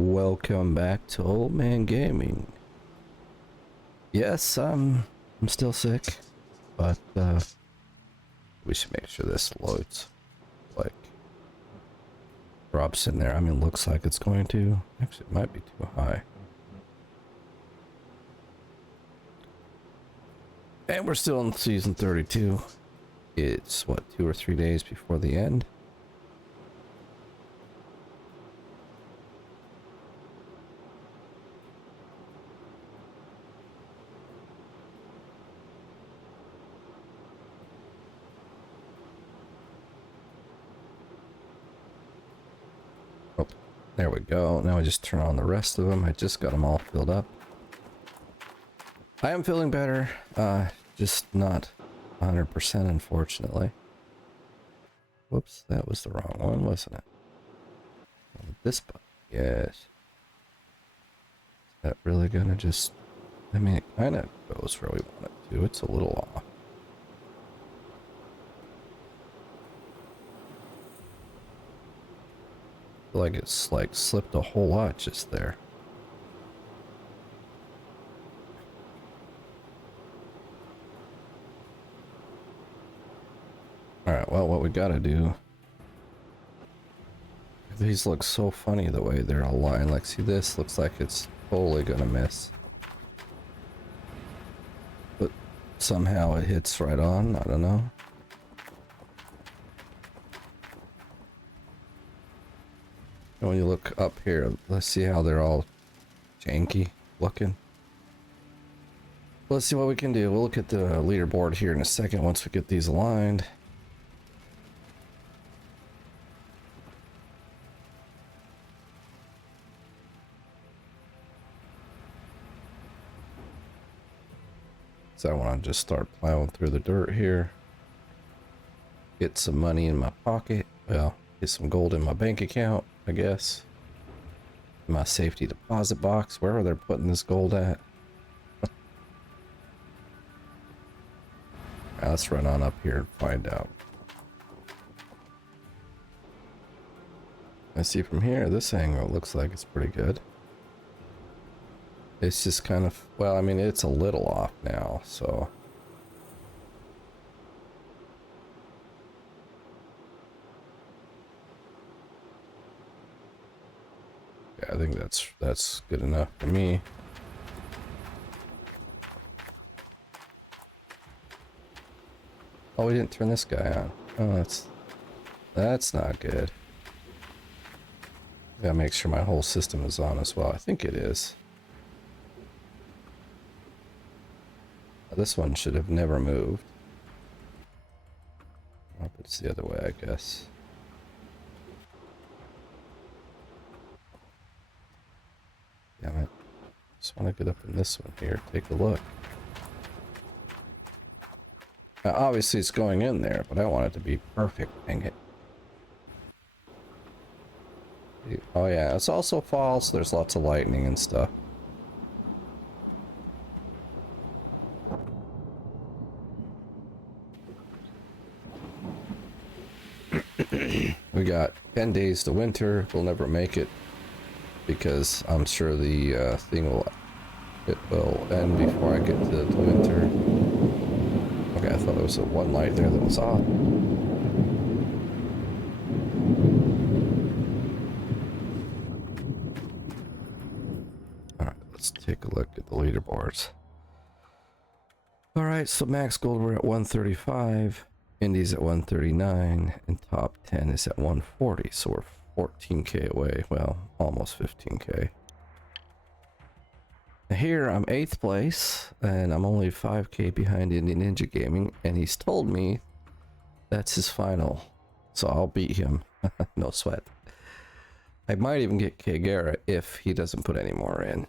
Welcome back to Oldman Gaming. Yes, I'm still sick, but we should make sure this loads. Like, drops in there. I mean, looks like it's going to. Actually, it might be too high. And we're still in season 32. It's what, 2 or 3 days before the end. Oh, there we go. Now I just turn on the rest of them. I just got them all filled up. I am feeling better, just not 100% unfortunately. Whoops, that was the wrong one, wasn't it? This button, yes. Is that really gonna just... I mean, it kind of goes where we want it to. It's a little off. I feel like it's like slipped a whole lot just there. Alright, well, what we gotta do... These look so funny the way they're aligned. Like, see, this looks like it's totally gonna miss. But somehow it hits right on. I don't know. And when you look up here, let's see how they're all janky looking. Let's see what we can do. We'll look at the leaderboard here in a second once we get these aligned. So I want to just start plowing through the dirt here. Get some money in my pocket. Well, get some gold in my bank account, I guess. My safety deposit box. Where are they putting this gold at? Now let's run on up here and find out. I see from here, this angle looks like it's pretty good. It's just kind of, well, I mean, it's a little off now, so. Yeah, I think that's good enough for me. Oh, we didn't turn this guy on. Oh, that's not good. Gotta make sure my whole system is on as well. I think it is. This one should have never moved. Oh, it's the other way, I guess. Damn it. Just want to get up in this one here. Take a look. Now, obviously it's going in there, but I want it to be perfect. Dang it. Oh yeah, it's also fall, so there's lots of lightning and stuff. We got 10 days to winter. We'll never make it because I'm sure the thing will end before I get to the winter. Okay, I thought there was a one light there that was on. All right, let's take a look at the leaderboards. All right, so max gold we're at 135. Indies at 139 and top 10 is at 140, so we're 14k away. Well, almost 15k. Here I'm 8th place and I'm only 5k behind Indian Ninja Gaming, and he's told me that's his final, so I'll beat him. No sweat. I might even get Kagera if he doesn't put any more in.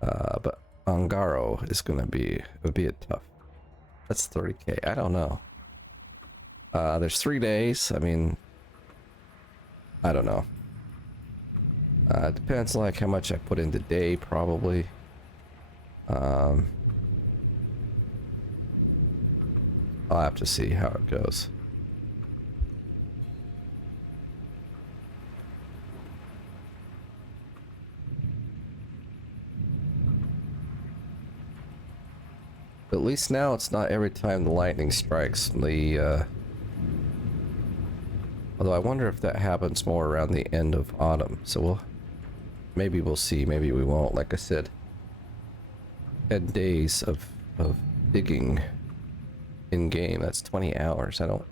But Angaro is gonna be a bit tough. That's 30k. I don't know. There's 3 days. I mean, I don't know. It depends like how much I put in today, probably. I'll have to see how it goes. At least now it's not every time the lightning strikes. Although I wonder if that happens more around the end of autumn. So maybe we'll see, maybe we won't. Like I said, 10 days of digging in game. That's 20 hours. I don't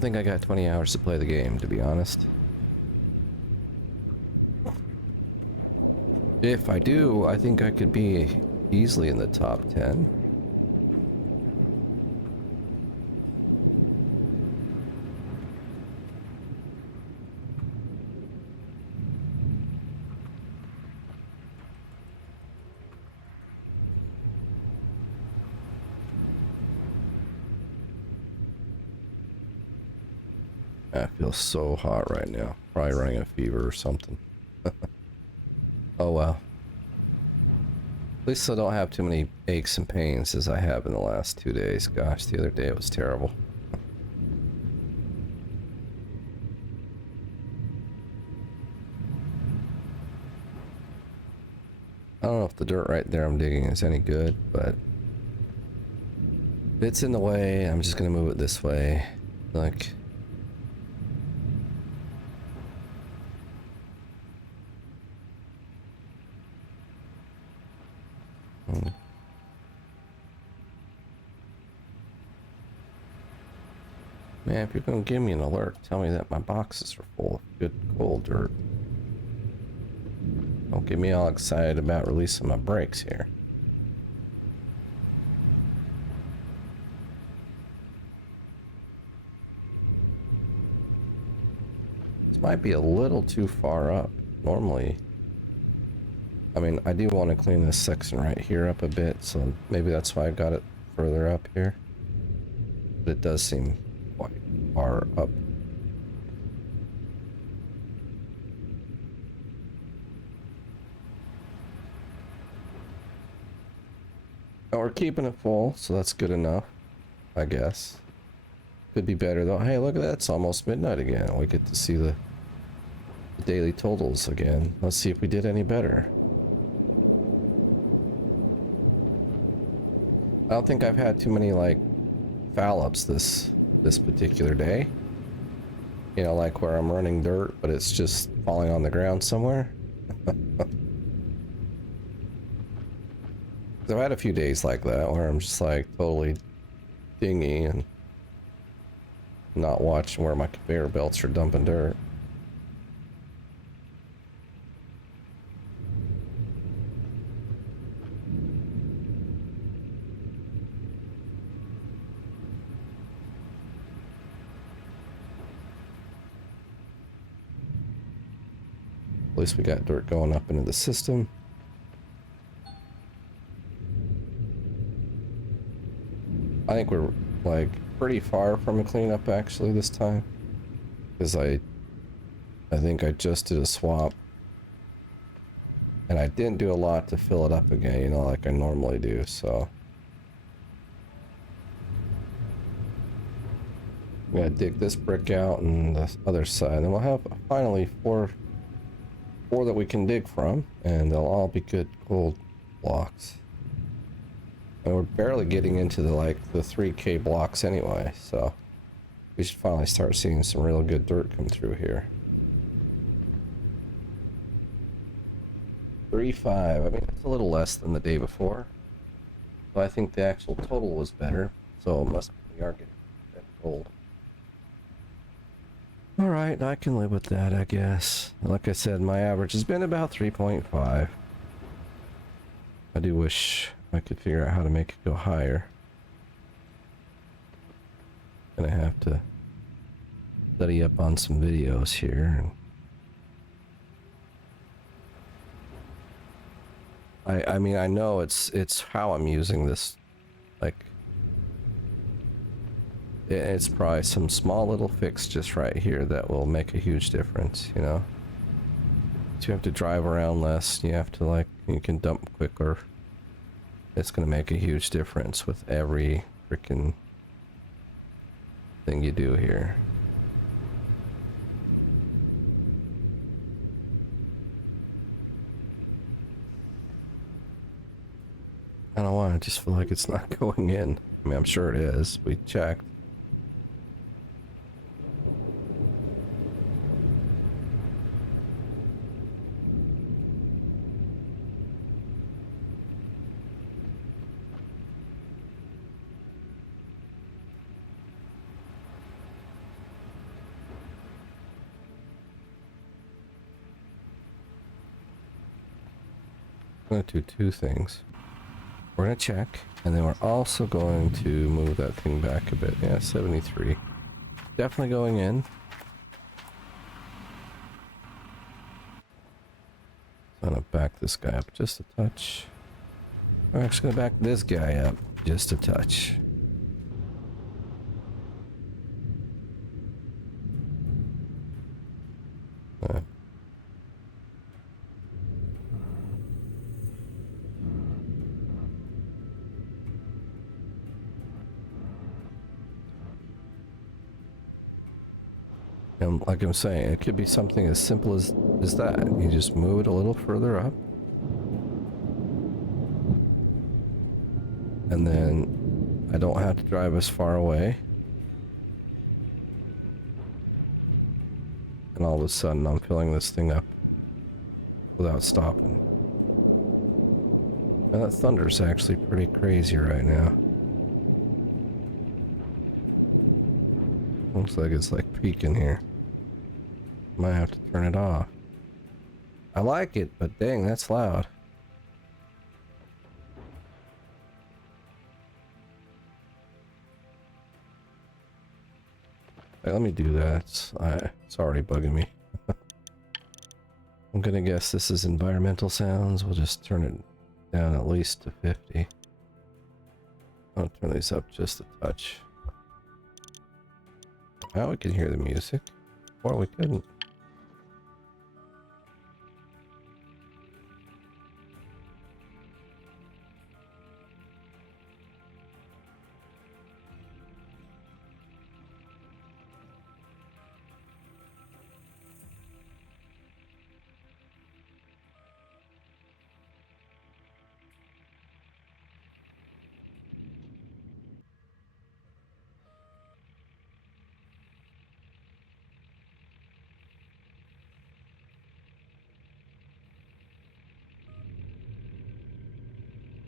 think I got 20 hours to play the game, to be honest. If I do, I think I could be easily in the top 10. I feel so hot right now. Probably running a fever or something. Oh well. At least I don't have too many aches and pains as I have in the last 2 days. Gosh, the other day it was terrible. I don't know if the dirt right there I'm digging is any good, but if it's in the way, I'm just gonna move it this way. Like, man, if you're gonna give me an alert, tell me that my boxes are full of good cold dirt. Don't get me all excited about releasing my brakes here. This might be a little too far up. Normally, I mean, I do want to clean this section right here up a bit, so maybe that's why I got it further up here. But it does seem quite far up. Oh, we're keeping it full, so that's good enough, I guess. Could be better though. Hey, look at that, it's almost midnight again. We get to see the daily totals again. Let's see if we did any better. I don't think I've had too many like foul ups this particular day. You know, like where I'm running dirt, but it's just falling on the ground somewhere. I've had a few days like that where I'm just like totally dingy and not watching where my conveyor belts are dumping dirt. At least we got dirt going up into the system. I think we're like pretty far from a cleanup actually this time, because I think I just did a swap and I didn't do a lot to fill it up again, you know, like I normally do. So I'm gonna dig this brick out and the other side, and then we'll have finally four that we can dig from, and they'll all be good gold blocks. And we're barely getting into the 3K blocks anyway, so we should finally start seeing some real good dirt come through here. 3.5, I mean, it's a little less than the day before, but I think the actual total was better, so we are getting that gold. Alright, I can live with that, I guess. Like I said, my average has been about 3.5. I do wish I could figure out how to make it go higher. Gonna have to study up on some videos here. I mean, I know it's how I'm using this, like, it's probably some small little fix just right here that will make a huge difference, you know? So you have to drive around less, you have to you can dump quicker. It's gonna make a huge difference with every freaking thing you do here. I don't know why, I just feel like it's not going in. I mean, I'm sure it is. We checked. I'm gonna do two things. We're gonna check, and then we're also going to move that thing back a bit. Yeah, 73. Definitely going in. So I'm gonna back this guy up just a touch. I'm actually gonna back this guy up just a touch. Uh, and like I'm saying, it could be something as simple as that. You just move it a little further up. And then I don't have to drive as far away. And all of a sudden I'm filling this thing up without stopping. And that thunder's actually pretty crazy right now. Looks like it's like peaking here. Might have to turn it off. I like it, but dang, that's loud. Hey, let me do that. It's already bugging me. I'm gonna guess this is environmental sounds. We'll just turn it down at least to 50. I'll turn these up just a touch. Now we can hear the music. Or we couldn't.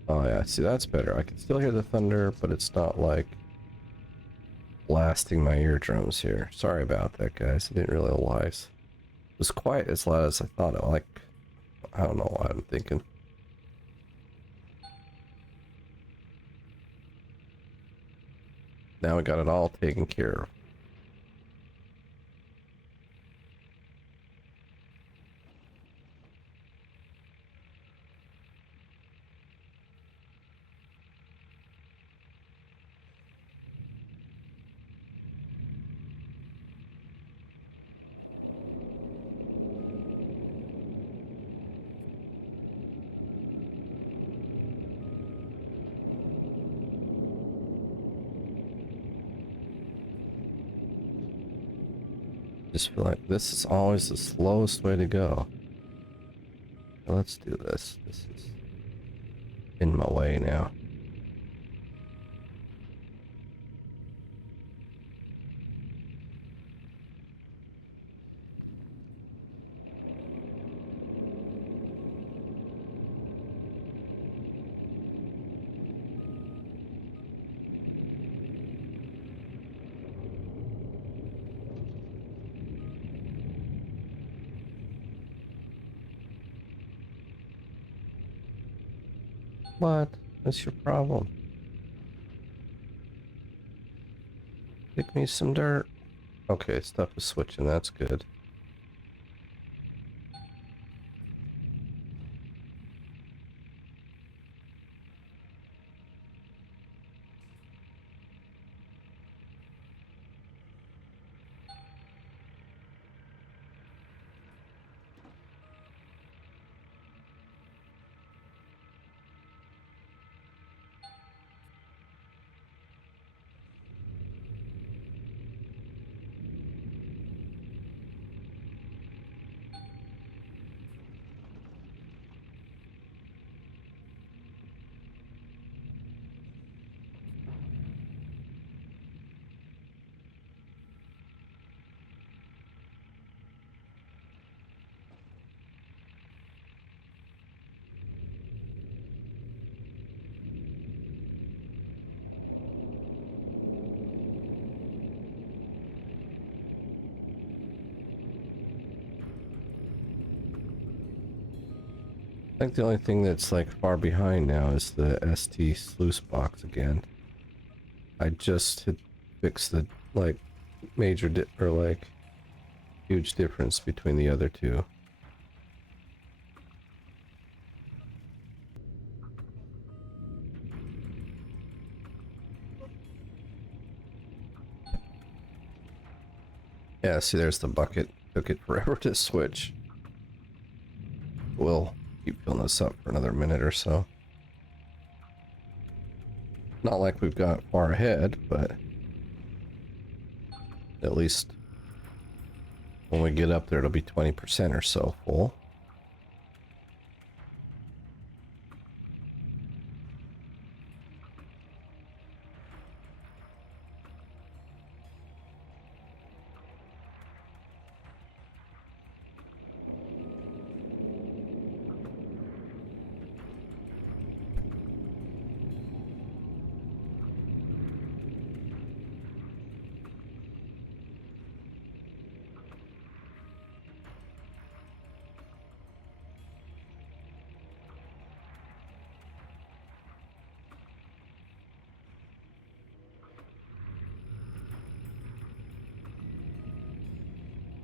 Oh yeah, see that's better. I can still hear the thunder, but it's not like blasting my eardrums here. Sorry about that, guys. I didn't realize it was quite as loud as I thought it. Like, I don't know what I'm thinking. Now we got it all taken care of. Just feel like this is always the slowest way to go. Let's do this. This is in my way now. What? What's your problem? Pick me some dirt. Okay, stuff is switching. That's good. think the only thing that's like far behind now is the ST sluice box again. I just had fixed the like major or like huge difference between the other two. Yeah, see, there's the bucket. Took it forever to switch. We'll keep filling this up for another minute or so. Not like we've got far ahead, but at least when we get up there, it'll be 20% or so full.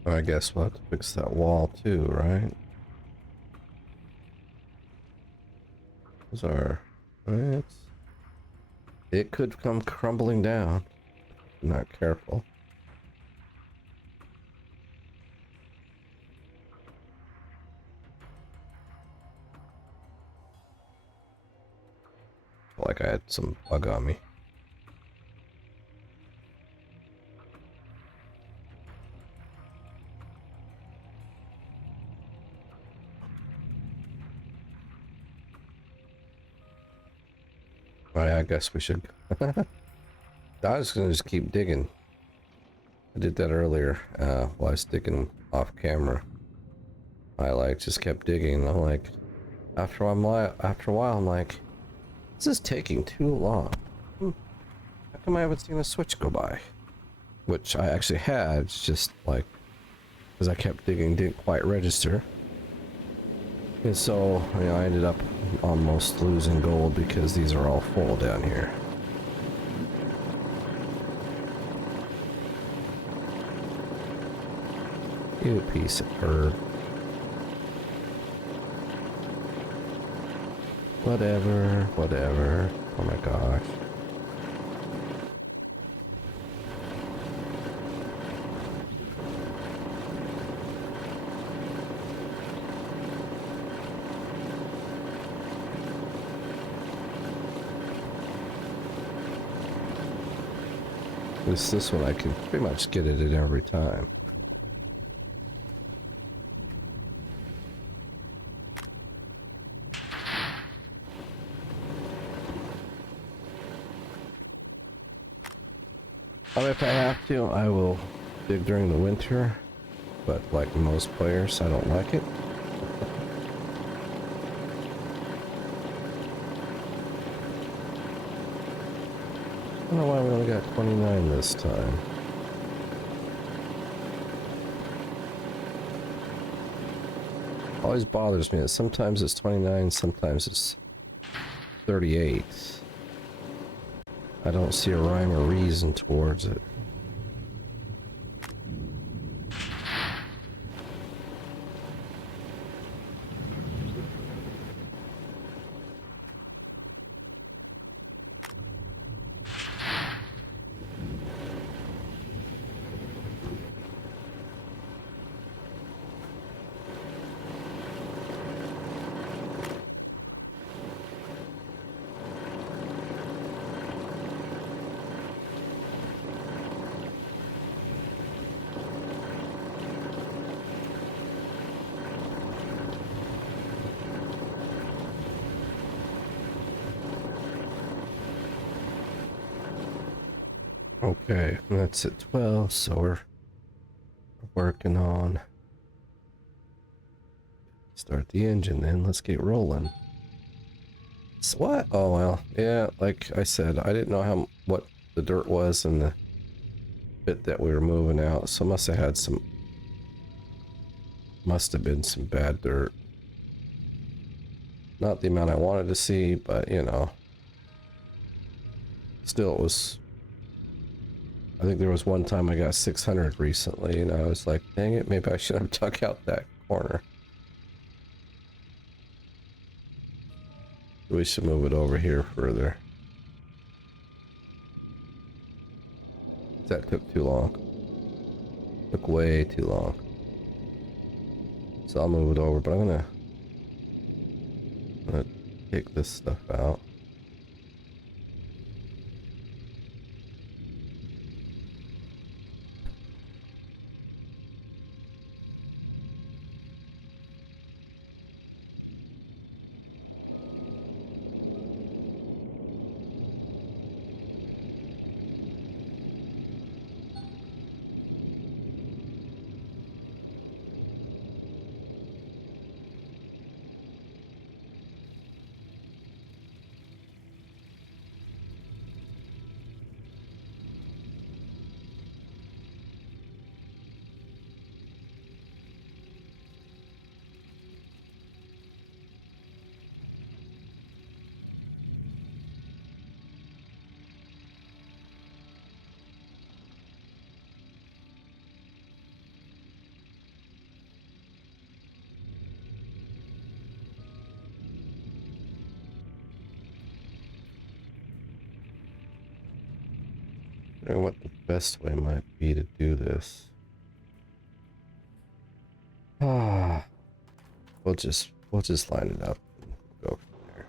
I guess we'll have to fix that wall too, right? Those are... It could come crumbling down. If you're not careful. Like I had some bug on me. Alright, I guess we should. I was gonna just keep digging. I did that earlier while I was digging off camera. I like just kept digging. I'm like, after a while, I'm like, this is taking too long. How come I haven't seen a switch go by? Which I actually had. It's just like, because I kept digging, didn't quite register. And so, you know, I ended up almost losing gold because these are all full down here. You piece of herb. Whatever, whatever. Oh my gosh. This one I can pretty much get it in every time. If I have to, I will dig during the winter, but like most players, I don't like it. I don't know why we only got 29 this time. Always bothers me that sometimes it's 29, sometimes it's 38. I don't see a rhyme or reason towards it. Okay, that's at 12, so we're working on start the engine then. Let's get rolling. So what? Oh well, yeah, like I said, I didn't know what the dirt was in the bit that we were moving out, so must have been some bad dirt. Not the amount I wanted to see, but you know, still it was. I think there was one time I got 600 recently, and I was like, dang it, maybe I should have dug out that corner. We should move it over here further. That took too long. Took way too long. So I'll move it over, but I'm gonna take this stuff out. Wondering what the best way might be to do this. Ah, we'll just line it up and go from there.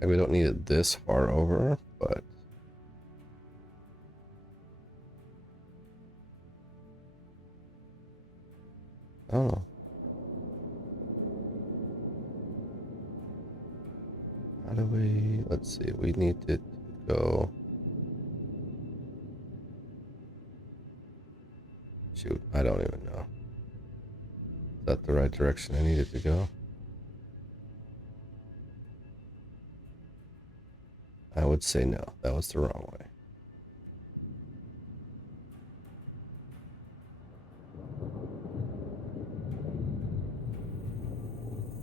And we don't need it this far over, but I don't know. How do we, let's see, we need it to go. Shoot, I don't even know. Is that the right direction I need it to go? I would say no, that was the wrong way.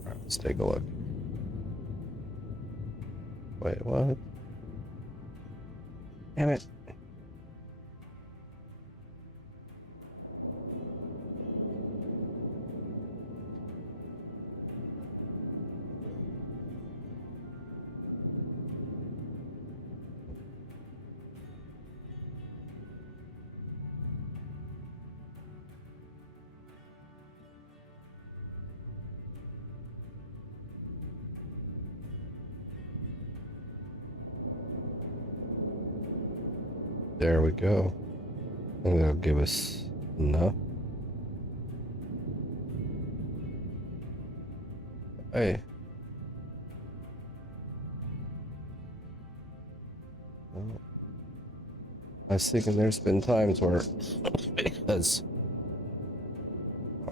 All right, let's take a look. Wait, what? Damn it. There we go. I think that'll give us enough. Hey. Well, I was thinking there's been times where because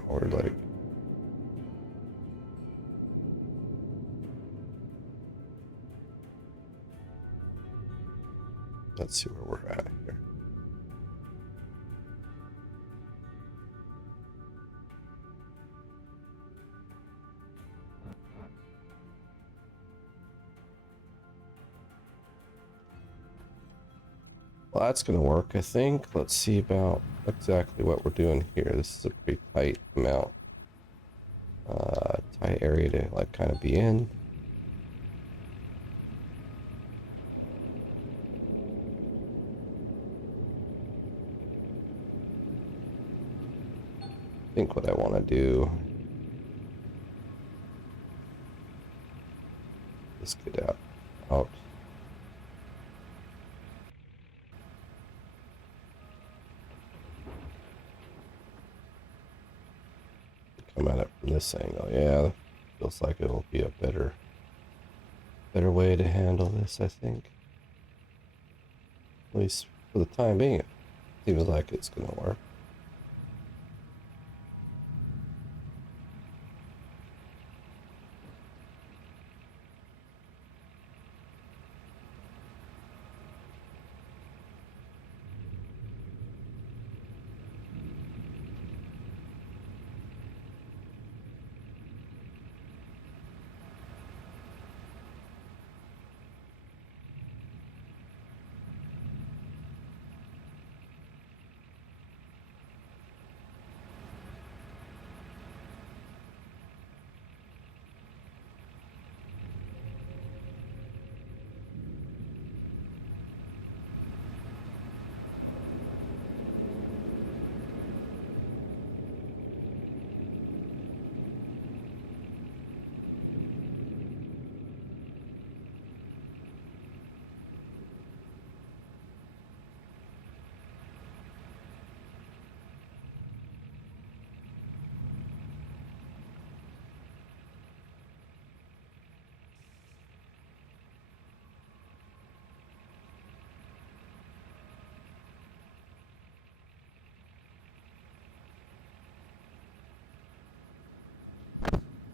we're like let's see where we're at here. Well, that's going to work, I think. Let's see about exactly what we're doing here. This is a pretty tight amount. Tight area to like kind of be in. I think what I want to do is get out. Come at it from this angle. Yeah, feels like it'll be a better way to handle this, I think. At least for the time being, it seems like it's gonna work.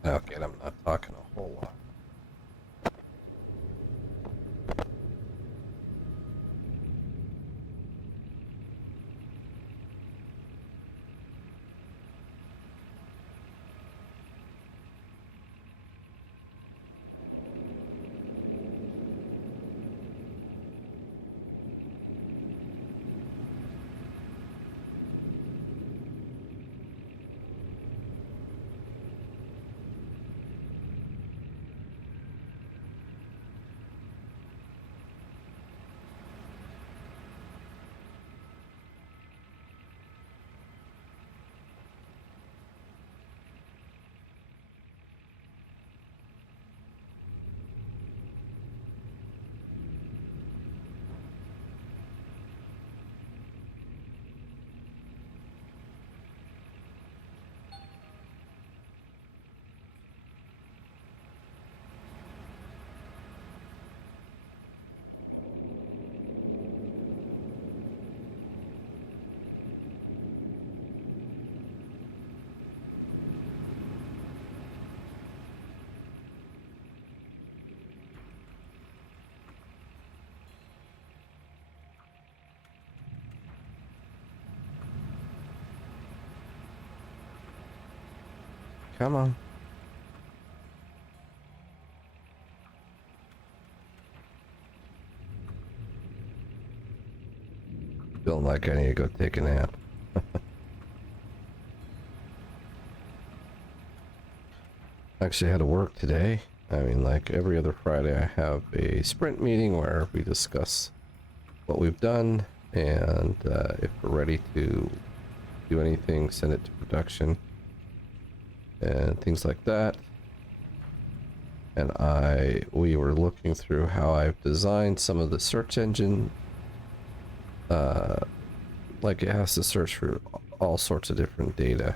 Okay, and I'm not talking a whole lot. Come on. Feeling like I need to go take a nap. Actually had to work today. I mean, like every other Friday I have a sprint meeting where we discuss what we've done and if we're ready to do anything, send it to production and things like that. And we were looking through how I've designed some of the search engine. Like it has to search for all sorts of different data.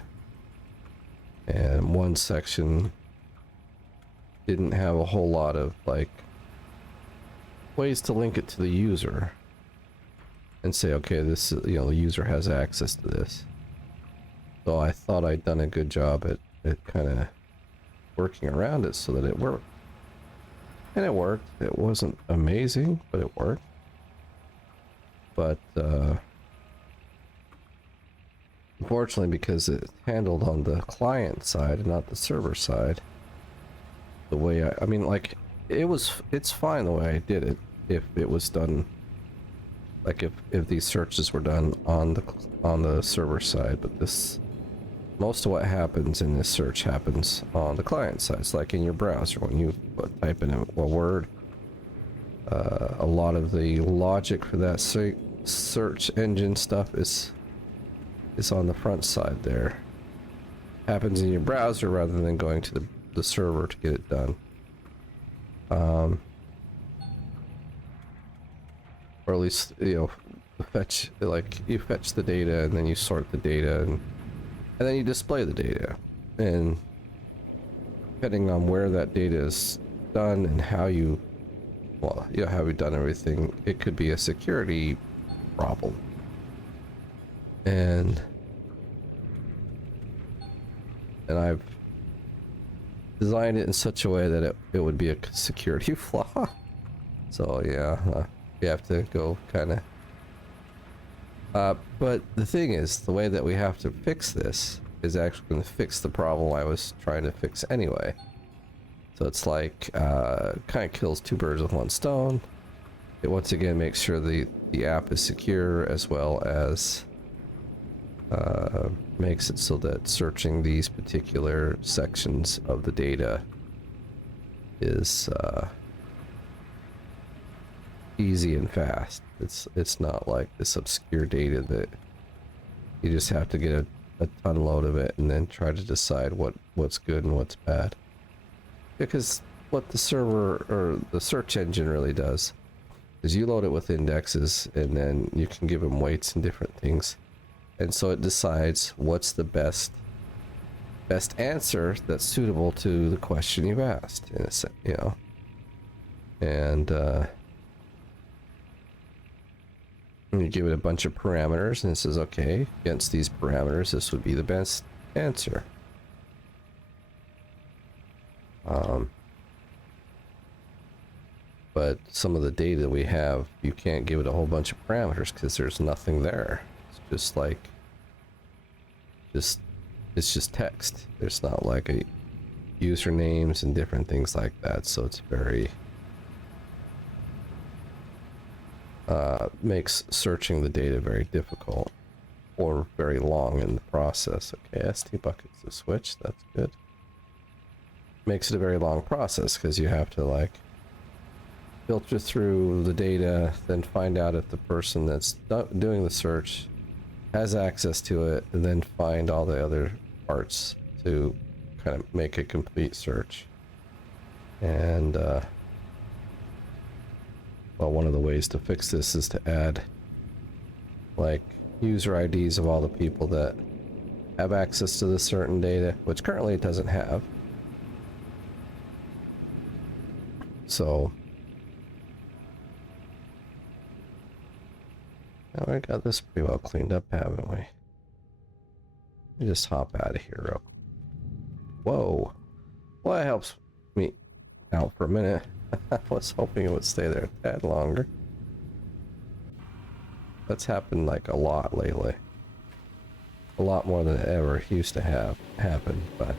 And one section didn't have a whole lot of like ways to link it to the user and say, okay, this, you know, the user has access to this. So I thought I'd done a good job at kind of working around it so that it worked. And it worked. It wasn't amazing, but it worked. But unfortunately, because it's handled on the client side and not the server side, the way I mean, like, it's fine the way I did it if it was done, like if these searches were done on the server side, but most of what happens in this search happens on the client side. It's like in your browser when you type in a word. A lot of the logic for that search engine stuff is on the front side there. Happens in your browser rather than going to the server to get it done. Or at least, you know, fetch, like you fetch the data and then you sort the data and then you display the data. And depending on where that data is done and how you, well, you know, how we've done everything, it could be a security problem. And I've designed it in such a way that it would be a security flaw. So yeah, we have to go kind of. But the thing is, the way that we have to fix this is actually going to fix the problem I was trying to fix anyway. So it's like, kind of kills two birds with one stone. It once again makes sure the app is secure, as well as makes it so that searching these particular sections of the data is easy and fast. It's not like this obscure data that you just have to get a ton load of it and then try to decide what's good and what's bad. Because what the server or the search engine really does is you load it with indexes and then you can give them weights and different things, and so it decides what's the best answer that's suitable to the question you've asked, in a sense, you know. And you give it a bunch of parameters and it says, okay, against these parameters this would be the best answer. Um, but some of the data we have, you can't give it a whole bunch of parameters because there's nothing there. It's just like, it's just text. There's not like a usernames and different things like that, so it's very makes searching the data very difficult or very long in the process. Okay, ST buckets to switch, that's good. Makes it a very long process because you have to like filter through the data, then find out if the person that's doing the search has access to it, and then find all the other parts to kind of make a complete search. And well, one of the ways to fix this is to add like user IDs of all the people that have access to this certain data, which currently it doesn't have. So now we got this pretty well cleaned up, haven't we? Let me just hop out of here real quick. Whoa. Well, that helps me out for a minute. I was hoping it would stay there a tad longer. That's happened like a lot lately. A lot more than it ever used to have happened, but...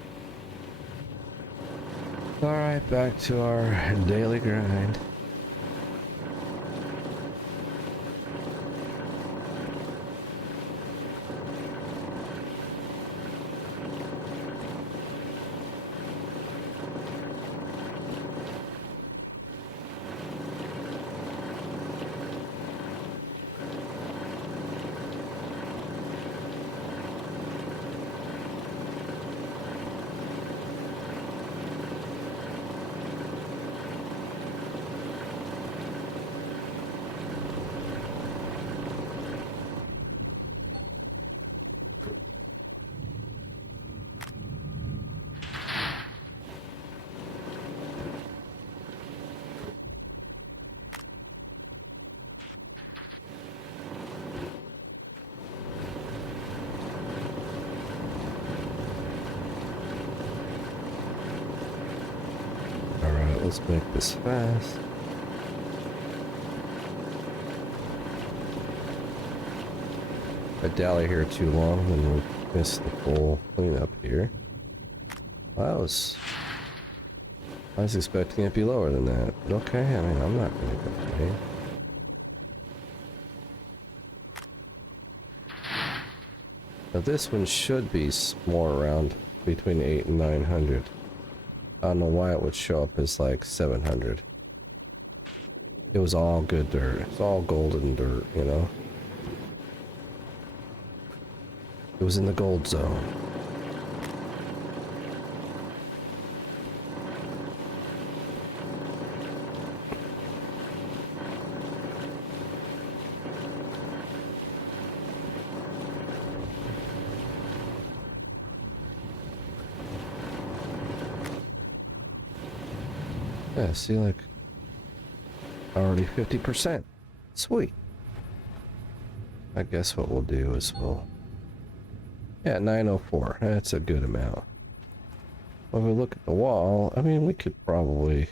Alright, back to our daily grind. Let's make this fast. If I dally here too long, then we miss the full cleanup here. I was expecting it to be lower than that, but okay, I mean, I'm not gonna complain. Now this one should be more around between 800 and 900. I don't know why it would show up as like 700. It was all good dirt. It's all golden dirt, you know? It was in the gold zone. Yeah, see, like, already 50%. Sweet. I guess what we'll do is yeah, 904. That's a good amount. When we look at the wall, I mean, we could probably...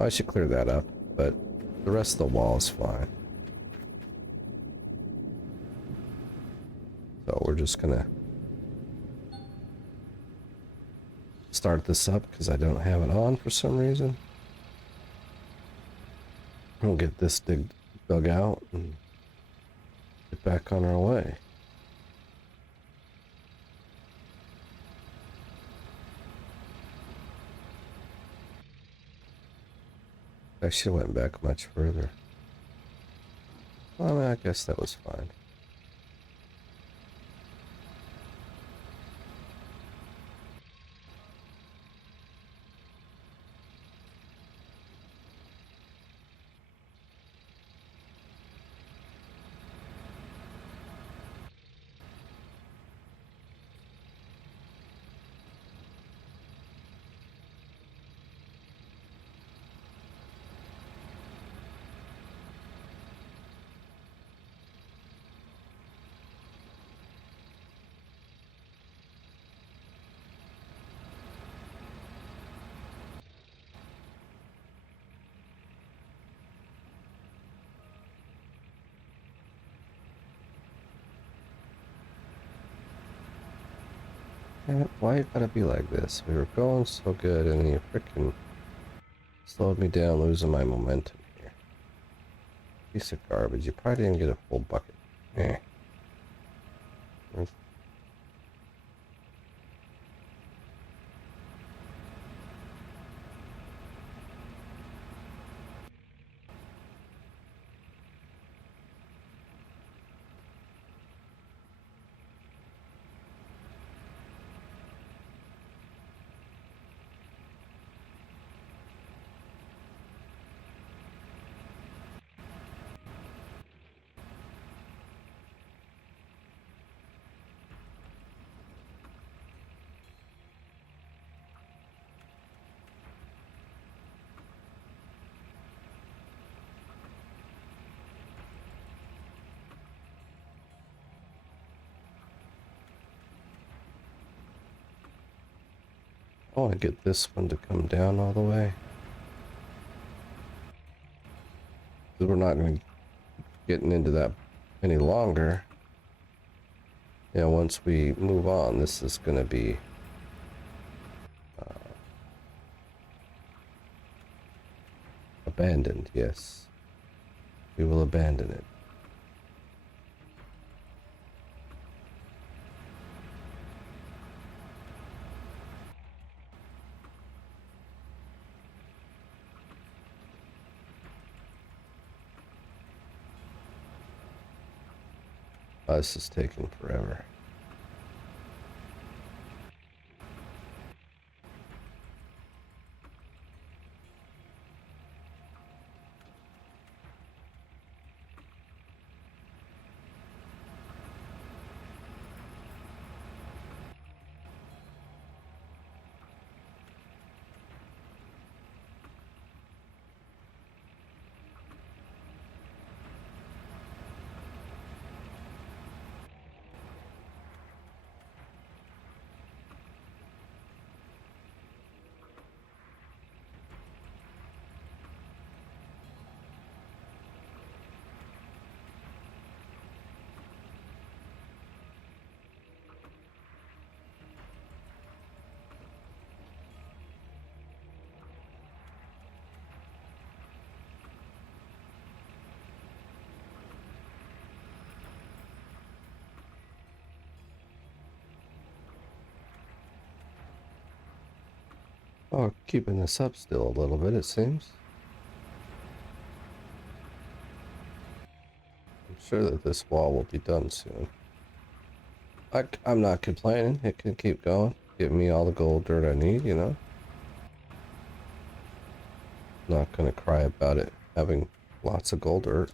I should clear that up, but the rest of the wall is fine. So we're just gonna start this up because I don't have it on for some reason. We'll get this dug out and get back on our way. I should have went back much further. Well, I guess that was fine. Damn it, why you gotta be like this? We were going so good and then you freaking slowed me down, losing my momentum here. Piece of garbage. You probably didn't get a full bucket. Eh. I want to get this one to come down all the way. Because we're not going to getting into that any longer. Yeah, once we move on, this is going to be abandoned. Yes, we will abandon it. This is taking forever. Oh, keeping this up still a little bit, it seems. I'm sure that this wall will be done soon. I'm not complaining. It can keep going. Give me all the gold dirt I need, you know? Not gonna cry about it having lots of gold dirt.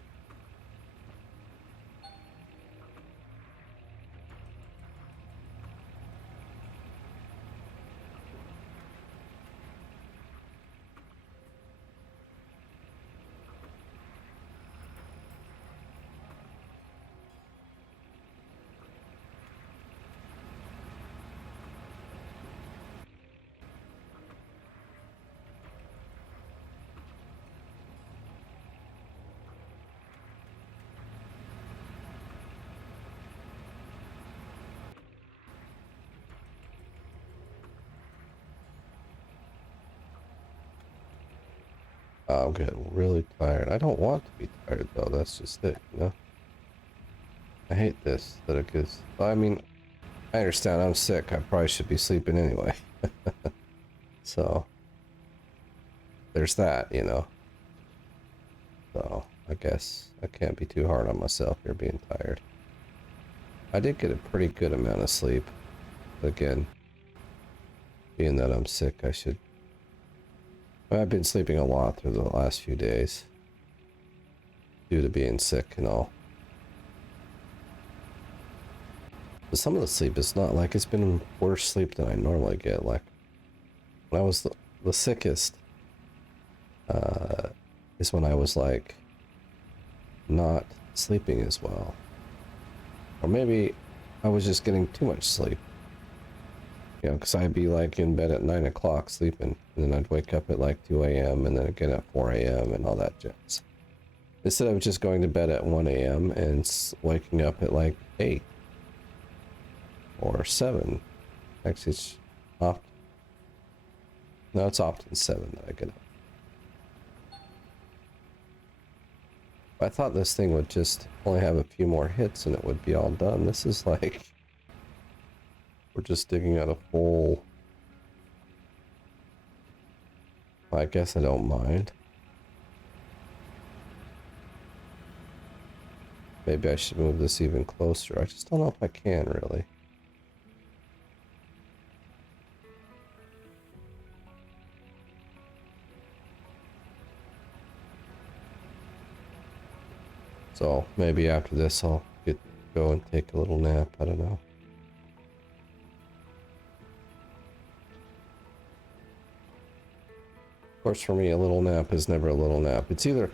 I'm getting really tired. I don't want to be tired though, that's just it, you know? I hate this, that it gives... I mean, I understand I'm sick. I probably should be sleeping anyway. So, there's that, you know? So, I guess I can't be too hard on myself here being tired. I did get a pretty good amount of sleep. But again, being that I'm sick, I should... I've been sleeping a lot through the last few days. Due to being sick and all. But some of the sleep is not like it's been worse sleep than I normally get. Like when I was the sickest, is when I was like not sleeping as well, or maybe I was just getting too much sleep. You know, because I'd be like in bed at 9 o'clock sleeping, and then I'd wake up at like 2 a.m. and then again at 4 a.m. and all that jazz. Instead of just going to bed at 1 a.m. and waking up at like 8 or 7 Actually, it's off. No, it's often 7 that I get up. I thought this thing would just only have a few more hits and it would be all done. This is like... We're just digging out a hole. I guess I don't mind. Maybe I should move this even closer. I just don't know if I can, really. So maybe after this I'll go and take a little nap. I don't know. Of course, for me, a little nap is never a little nap. It's either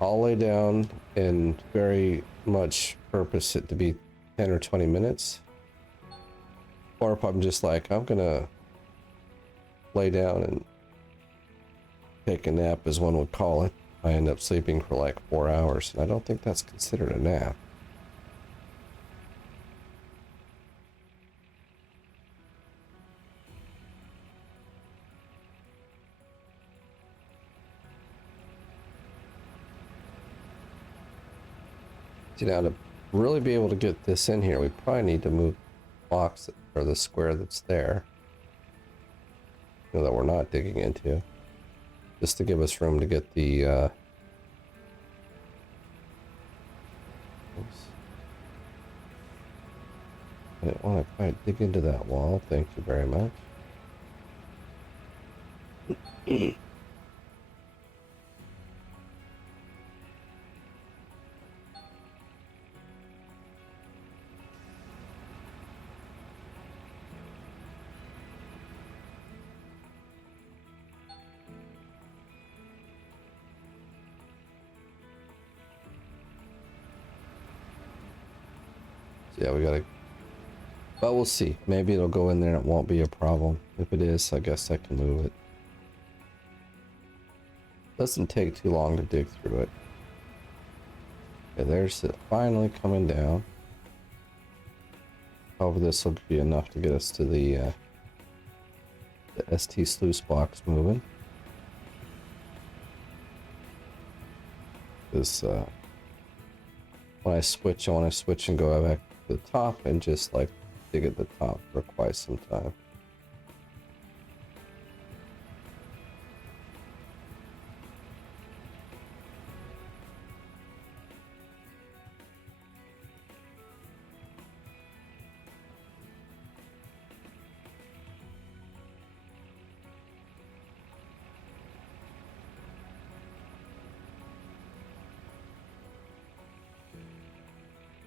I'll lay down and very much purpose it to be 10 or 20 minutes, or if I'm just like, I'm gonna lay down and take a nap, as one would call it, I end up sleeping for like 4 hours, and I don't think that's considered a nap. See, now to really be able to get this in here, we probably need to move the box or the square that's there, you know, that we're not digging into, just to give us room to get the oops. I didn't want to quite dig into that wall. Thank you very much. Yeah, we gotta, but we'll see. Maybe it'll go in there and it won't be a problem. If it is, I guess I can move it. Doesn't take too long to dig through it. Okay, there's it finally coming down. However, this will be enough to get us to the ST sluice box moving. This when I switch, I want to switch and go back to the top and just like dig at the top for quite some time.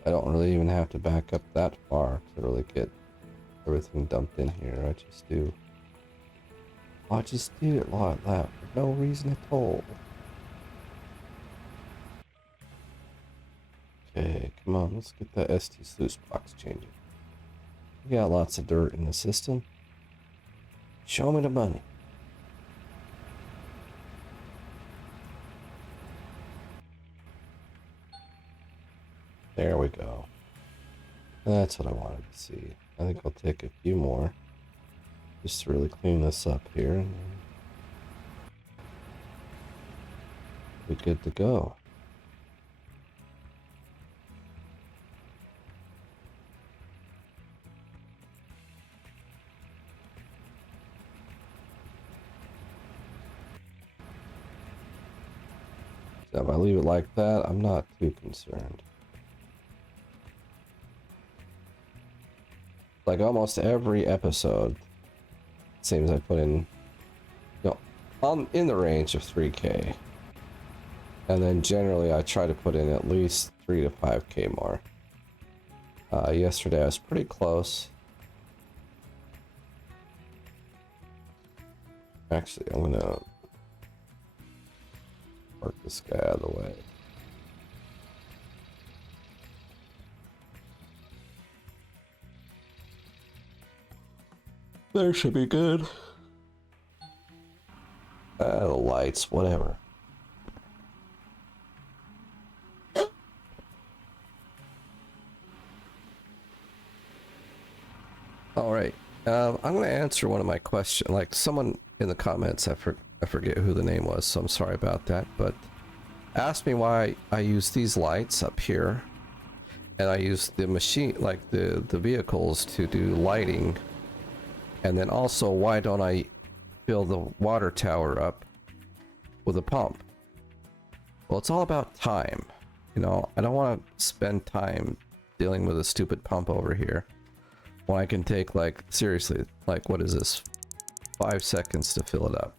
I don't really even have to back up that far to really get everything dumped in here. I just do. I just did it like that for no reason at all. Okay, come on, let's get that ST sluice box changing. We got lots of dirt in the system. Show me the money. There we go. That's what I wanted to see. I think I'll take a few more just to really clean this up here, and we're good to go. So if I leave it like that, I'm not too concerned. Like almost every episode, it seems I put in, you know, in the range of 3K. And then generally I try to put in at least 3 to 5K more. Yesterday I was pretty close. Actually, I'm gonna work this guy out of the way. There should be good. The lights, whatever. All right. I'm gonna answer one of my questions. Like someone in the comments, I forget who the name was, so I'm sorry about that. But asked me why I use these lights up here, and I use the machine, like the vehicles, to do lighting, and then also why don't I fill the water tower up with a pump? Well, it's all about time. You know, I don't want to spend time dealing with a stupid pump over here when I can take, like, seriously, like, what is this? 5 seconds to fill it up.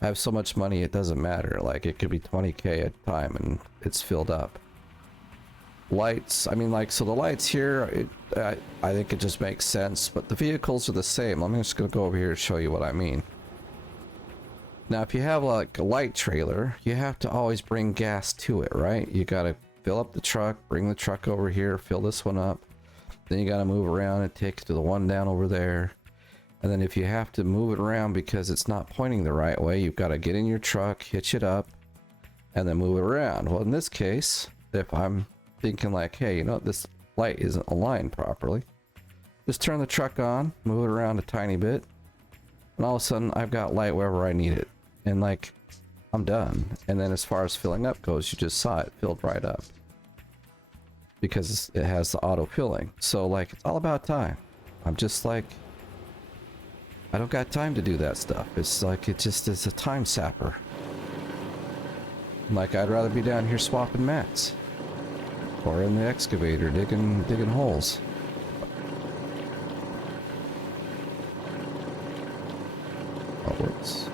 I have so much money, it doesn't matter. Like, it could be 20k at a time and it's filled up. Lights, I mean, like, so the lights here, I think it just makes sense, but the vehicles are the same. I'm just gonna go over here and show you what I mean. Now, if you have like a light trailer, you have to always bring gas to it, right? You gotta fill up the truck, bring the truck over here, fill this one up. Then you gotta move around and take it to the one down over there. And then if you have to move it around because it's not pointing the right way, you've got to get in your truck, hitch it up, and then move it around. Well, in this case, if I'm thinking like, hey, you know, this light isn't aligned properly, just turn the truck on, move it around a tiny bit, and all of a sudden I've got light wherever I need it. And like, I'm done. And then as far as filling up goes, you just saw it filled right up because it has the auto filling. So like, it's all about time. I'm just like, I don't got time to do that stuff. It's like, it just is a time sapper. Like, I'd rather be down here swapping mats or in the excavator digging holes. Oh, whoops.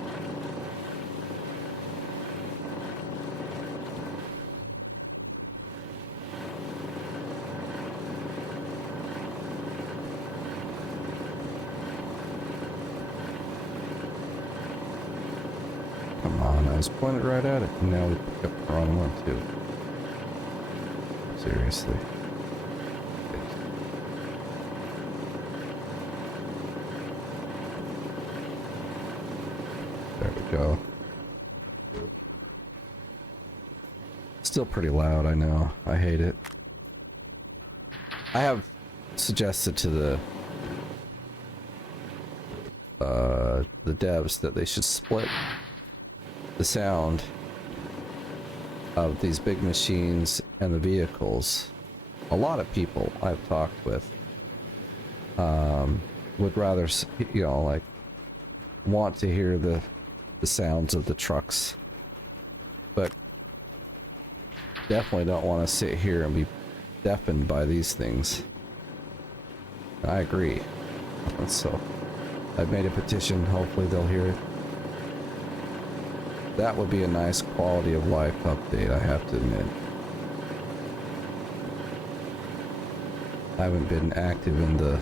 Come on, I was pointed right at it, and now we picked up the wrong one too. Seriously. There we go. Still pretty loud, I know. I hate it. I have suggested to the devs that they should split the sound of these big machines and the vehicles. A lot of people I've talked with would rather, you know, like, want to hear the sounds of the trucks, but definitely don't want to sit here and be deafened by these things. I agree. So I've made a petition, hopefully they'll hear it. That would be a nice quality of life update, I have to admit. I haven't been active in the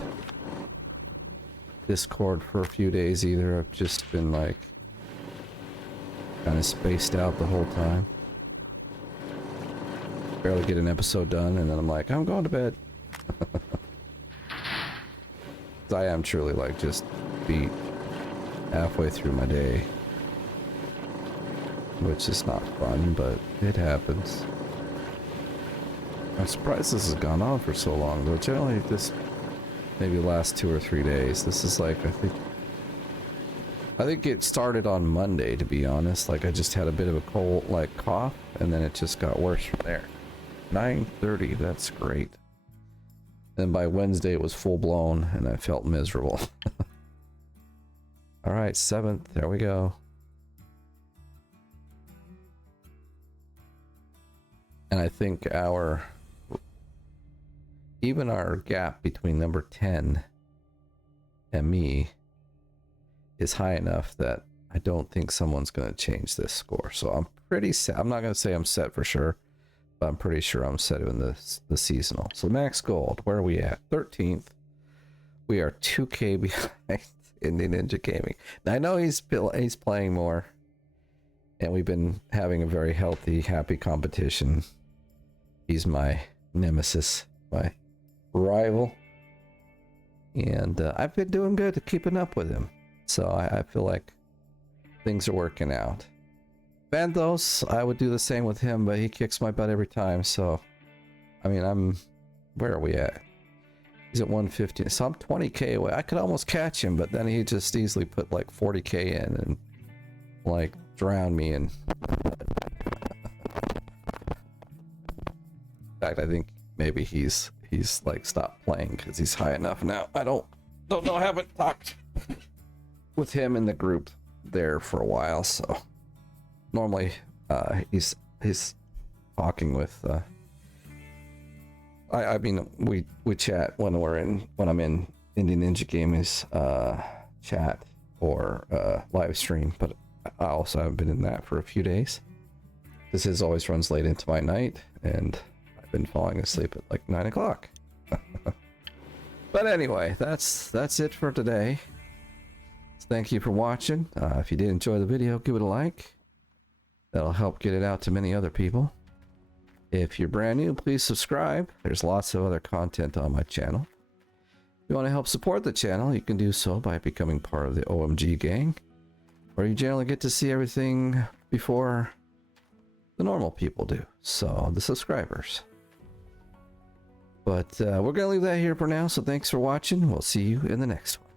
Discord for a few days either. I've just been like kind of spaced out the whole time. Barely get an episode done and then I'm like, I'm going to bed. I am truly like just beat halfway through my day. Which is not fun, but it happens. I'm surprised this has gone on for so long, though. Generally, this maybe lasts 2 or 3 days. This is like, I think it started on Monday, to be honest. Like, I just had a bit of a cold, like, cough, and then it just got worse from there. 9:30, that's great. Then by Wednesday, it was full blown, and I felt miserable. All right, 7th, there we go. And I think even our gap between number 10 and me is high enough that I don't think someone's going to change this score. So I'm pretty set. I'm not going to say I'm set for sure, but I'm pretty sure I'm set in the seasonal. So max gold, where are we at? 13th. We are 2K behind Indie Ninja Gaming. Now I know he's playing more, and we've been having a very healthy, happy competition. He's my nemesis, my rival, and I've been doing good at keeping up with him. So I feel like things are working out. Vanthos, I would do the same with him, but he kicks my butt every time. So, I mean, where are we at? He's at 150. So I'm 20k away. I could almost catch him, but then he just easily put like 40k in and like drown me. And in fact, I think maybe he's like stopped playing because he's high enough now. I don't know. I haven't talked with him in the group there for a while, so normally he's talking with I mean we chat when I'm in Indie Ninja Gaming's chat or live stream, but I also haven't been in that for a few days because his always runs late into my night and I've been falling asleep at like 9 o'clock. But anyway, that's it for today. Thank you for watching. If you did enjoy the video, give it a like. That'll help get it out to many other people. If you're brand new, please subscribe. There's lots of other content on my channel. If you want to help support the channel, you can do so by becoming part of the OMG gang, where you generally get to see everything before the normal people do. So, the subscribers. But we're going to leave that here for now, so thanks for watching. We'll see you in the next one.